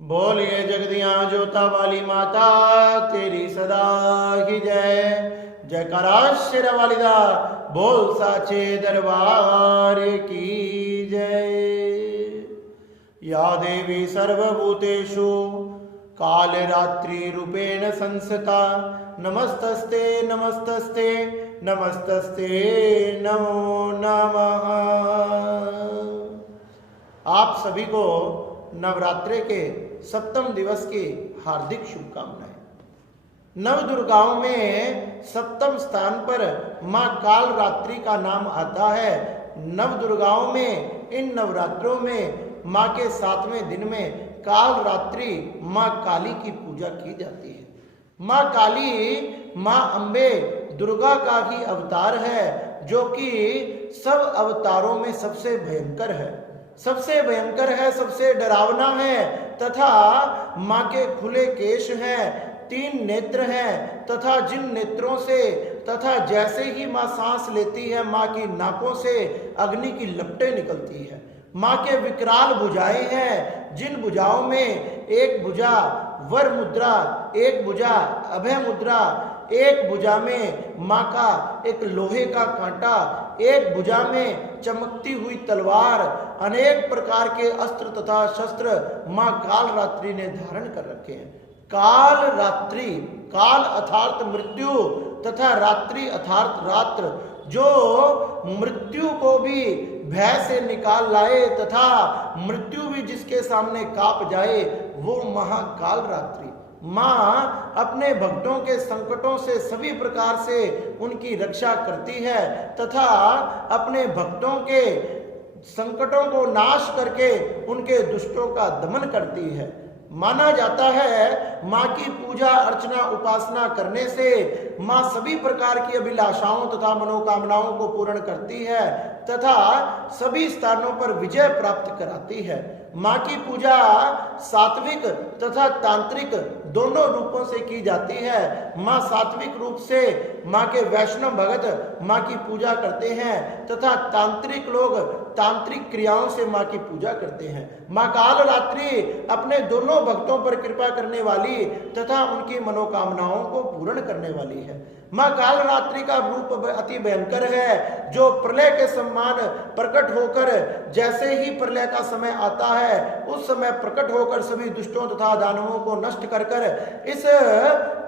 बोलिए जगदियां जोता वाली माता तेरी सदा ही जय। जयकारा शेरा वालिदा बोल साचे दरबार की जय। या देवी सर्वभूतेषु काल रात्रि रूपेण संस्था नमस्तस्ते नमस्तस्ते नमस्तस्ते नमो नमः। आप सभी को नवरात्रे के सप्तम दिवस की हार्दिक शुभकामनाएं। नव दुर्गाओं में सप्तम स्थान पर मां काल रात्रि का नाम आता है। नव दुर्गाओं में इन नवरात्रों में मां के 7वें दिन में काल रात्रि मां काली की पूजा की जाती है। मां काली मां अंबे दुर्गा का ही अवतार है, जो कि सब अवतारों में सबसे भयंकर है, सबसे भयंकर है, सबसे डरावना है। तथा मां के खुले केश हैं, 3 नेत्र हैं, तथा जिन नेत्रों से तथा जैसे ही मां सांस लेती है मां की नाकों से अग्नि की लपटें निकलती है। मां के विकराल भुजाएं हैं, जिन भुजाओं में एक भुजा वर मुद्रा, एक भुजा अभय मुद्रा, एक भुजा में मां का एक लोहे का कांटा, एक भुजा में चमकती हुई तलवार, अनेक प्रकार के अस्त्र तथा शस्त्र मां काल रात्रि ने धारण कर रखे हैं। काल रात्रि, काल अर्थात मृत्यु तथा रात्रि अर्थात रात्र, जो मृत्यु को भी भय से निकाल लाए तथा मृत्यु भी जिसके सामने कांप जाए, वो महाकाल रात्रि। मां अपने भक्तों के संकटों से सभी प्रकार से उनकी रक्षा करती है तथा अपने भक्तों के संकटों को नाश करके उनके दुष्टों का दमन करती है। माना जाता है मां की पूजा अर्चना उपासना करने से मां सभी प्रकार की अभिलाषाओं तथा मनोकामनाओं को पूर्ण करती है तथा सभी स्थानों पर विजय प्राप्त कराती है। मां की पूजा सात्विक तथा तांत्रिक दोनों रूपों से की जाती है। मां सात्विक रूप से मां के वैष्णव भगत मां की पूजा करते हैं तथा तांत्रिक लोग तांत्रिक क्रियाओं से मां की पूजा करते हैं। मां काल रात्रि अपने दोनों भक्तों पर कृपा करने वाली तथा उनकी मनोकामनाओं को पूर्ण करने वाली है। मां काल रात्रि का रूप अति भयंकर है, जो प्रलय के समान प्रकट होकर, जैसे ही प्रलय का समय आता है उस समय प्रकट होकर सभी दुष्टों तथा दानवों को नष्ट कर कर इस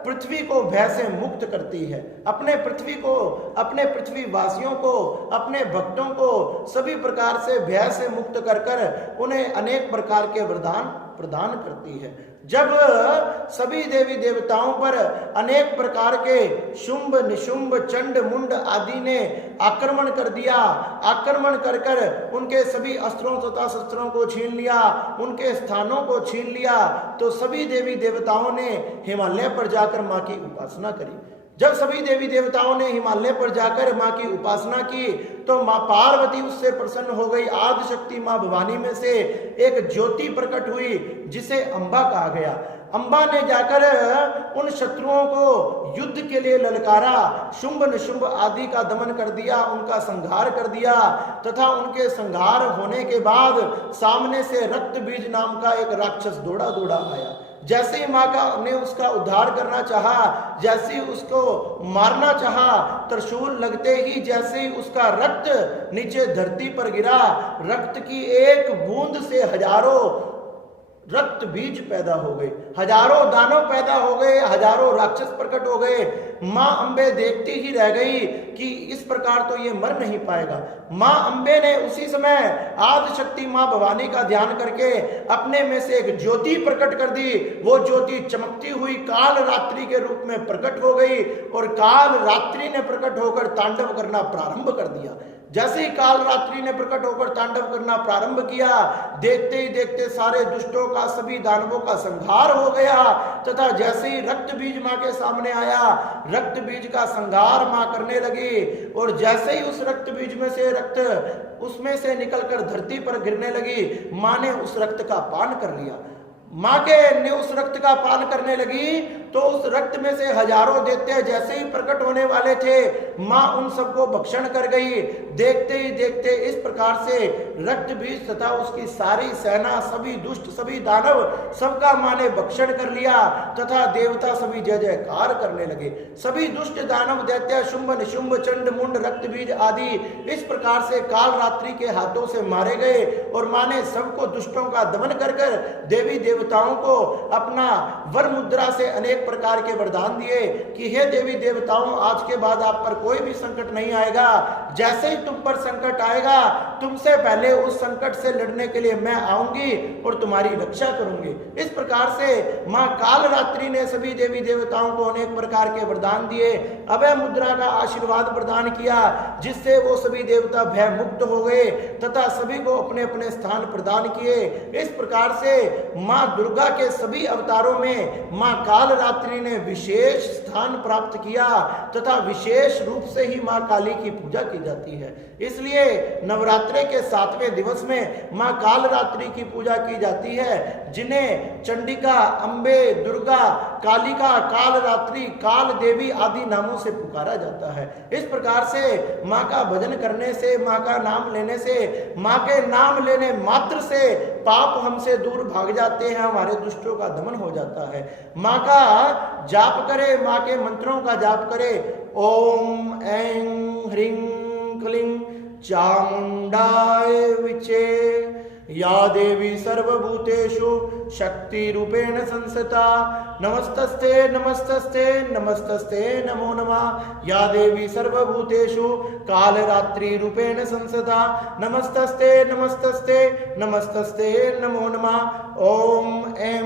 पृथ्वी को भय से मुक्त करती है। अपने पृथ्वी को, अपने पृथ्वी वासियों को, अपने भक्तों को सभी प्रकार से भय से मुक्त कर कर उन्हें अनेक प्रकार के वरदान प्रदान करती है। जब सभी देवी देवताओं पर अनेक प्रकार के शुंभ निशुंभ चंड मुंड आदि ने आक्रमण कर दिया, आक्रमण कर कर उनके सभी अस्त्रों तथा शस्त्रों को छीन लिया, उनके स्थानों को छीन लिया, तो सभी देवी देवताओं ने हिमालय पर जाकर मां की उपासना करी। जब सभी देवी देवताओं ने हिमालय पर जाकर मां की उपासना की तो मां पार्वती उससे प्रसन्न हो गई। आदि शक्ति मां भवानी में से एक ज्योति प्रकट हुई जिसे अंबा कहा गया। अंबा ने जाकर उन शत्रुओं को युद्ध के लिए ललकारा, शुंभ निशुंभ आदि का दमन कर दिया, उनका संहार कर दिया तथा उनके संहार होने के बाद सामने से रक्त बीज नाम का एक राक्षस दौड़ा दौड़ा आया। जैसे ही मां का ने उसका उद्धार करना चाहा, जैसे ही उसको मारना चाहा, त्रिशूल लगते ही जैसे ही उसका रक्त नीचे धरती पर गिरा, रक्त की एक बूंद से हजारों रक्त बीज पैदा हो गए, हजारों दानव पैदा हो गए, हजारों राक्षस प्रकट हो गए। मां अंबे देखती ही रह गई कि इस प्रकार तो ये मर नहीं पाएगा। मां अंबे ने उसी समय आदि शक्ति मां भवानी का ध्यान करके अपने में से एक ज्योति प्रकट कर दी। वो ज्योति चमकती हुई काल रात्रि के रूप में प्रकट हो गई और काल रात्रि ने प्रकट होकर तांडव करना प्रारंभ कर दिया। जैसे ही काल रात्रि ने प्रकट होकर तांडव करना प्रारंभ किया, देखते ही देखते सारे दुष्टों का, सभी दानवों का संहार हो गया तथा जैसे ही रक्त बीज मां के सामने आया, रक्त बीज का संहार मां करने लगी और जैसे ही उस रक्त बीज में से रक्त उसमें से निकलकर धरती पर गिरने लगी, मां ने उस रक्त का पान कर लिया। मां के ने उस रक्त का पान करने लगी तो उस रक्त में से हजारों दैत्य जैसे ही प्रकट होने वाले थे, मां उन सबको भक्षण कर गई। देखते ही देखते इस प्रकार से रक्त बीज तथा उसकी सारी सेना, सभी दुष्ट, सभी दानव, सबका मां ने भक्षण कर लिया तथा देवता सभी जय जयकार करने लगे। सभी दुष्ट दानव, दैत्य, शुंभ, निशुंभ, चंड, मुंड, रक्त बीज आदि इस प्रकार से काल रात्रि के हाथों से मारे गए और मां ने सबको दुष्टों का दमन कर कर देवी देवताओं को अपना वर मुद्रा से अनेक प्रकार के वरदान दिए कि हे देवी देवताओं, आज के बाद आप पर कोई भी संकट नहीं आएगा। जैसे ही तुम पर संकट आएगा, तुमसे पहले उस संकट से लड़ने के लिए मैं आऊंगी और तुम्हारी रक्षा करूंगी। इस प्रकार से मां काल रात्रि ने सभी देवी देवताओं को अनेक प्रकार के वरदान दिए, अभय मुद्रा का आशीर्वाद प्रदान किया, जिससे वो सभी देवता भय मुक्त हो गए तथा सभी को अपने अपने स्थान प्रदान किए। इस प्रकार से मां दुर्गा के सभी अवतारों में मां काल रात्रि ने विशेष स्थान प्राप्त किया तथा विशेष रूप से ही मां काली की पूजा की जाती है। इसलिए नवरात्रि के 7वें दिवस में मां काल रात्रि की पूजा की जाती है, जिन्हें चंडिका, अंबे, दुर्गा, कालिका, काल रात्रि, काल देवी आदि नामों से पुकारा जाता है। इस प्रकार से मां का भजन करने से, मां का नाम लेने से, मां के नाम लेने मात्र से पाप हमसे दूर भाग जाते हैं, हमारे दुष्टों का दमन हो जाता है। मां का जाप करे, मां के मंत्रों का जाप करे। ओम ऐं ह्रीं क्लीं चामुंडाय विचे या देवी सर्वभूतेषु शक्ति रूपेण संस्थिता नमस्तस्ते नमस्तस्ते नमस्तस्ते नमो नमः। या देवी सर्वभूतेषु कालरात्रि रूपेण संस्थिता नमस्तस्ते नमस्तस्ते नमस्तस्ते नमो नमः। ओम ऐं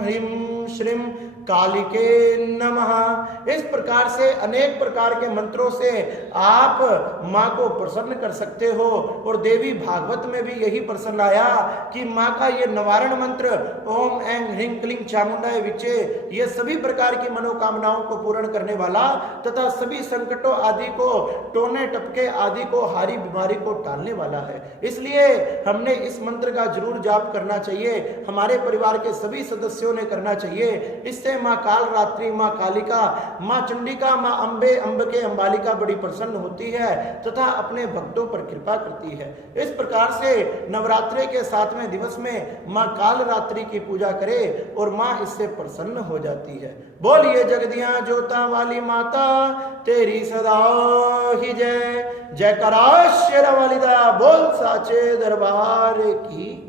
ह्रीं श्रीं कालिके नमः। इस प्रकार से अनेक प्रकार के मंत्रों से आप मां को प्रसन्न कर सकते हो। और देवी भागवत में भी यही प्रसन्न आया कि मां का ये निवारण मंत्र ओम ऐं ह्रीं क्लीं चामुंडाय विचे, ये सभी प्रकार की मनोकामनाओं को पूर्ण करने वाला तथा सभी संकटों आदि को, टोने टपके आदि को, हारी बीमारी को टालने वाला है। इसलिए हमने इस मंत्र का जरूर जाप करना चाहिए, हमारे परिवार के सभी सदस्यों ने करना चाहिए। इससे मां काल रात्रि, मां कालिका, मां चंडिका, मां अंबे, अंबिके, अंबालिका बड़ी प्रसन्न होती है तथा अपने भक्तों पर कृपा करती है। इस प्रकार से नवरात्रि के 7वें दिवस में मां काल रात्रि की पूजा करे और मां इससे प्रसन्न हो जाती है। बोलिए जगदियां जोता वाली माता तेरी सदा ही जय। जयकारा शेरा वाली दा बोल साचे दरबार की।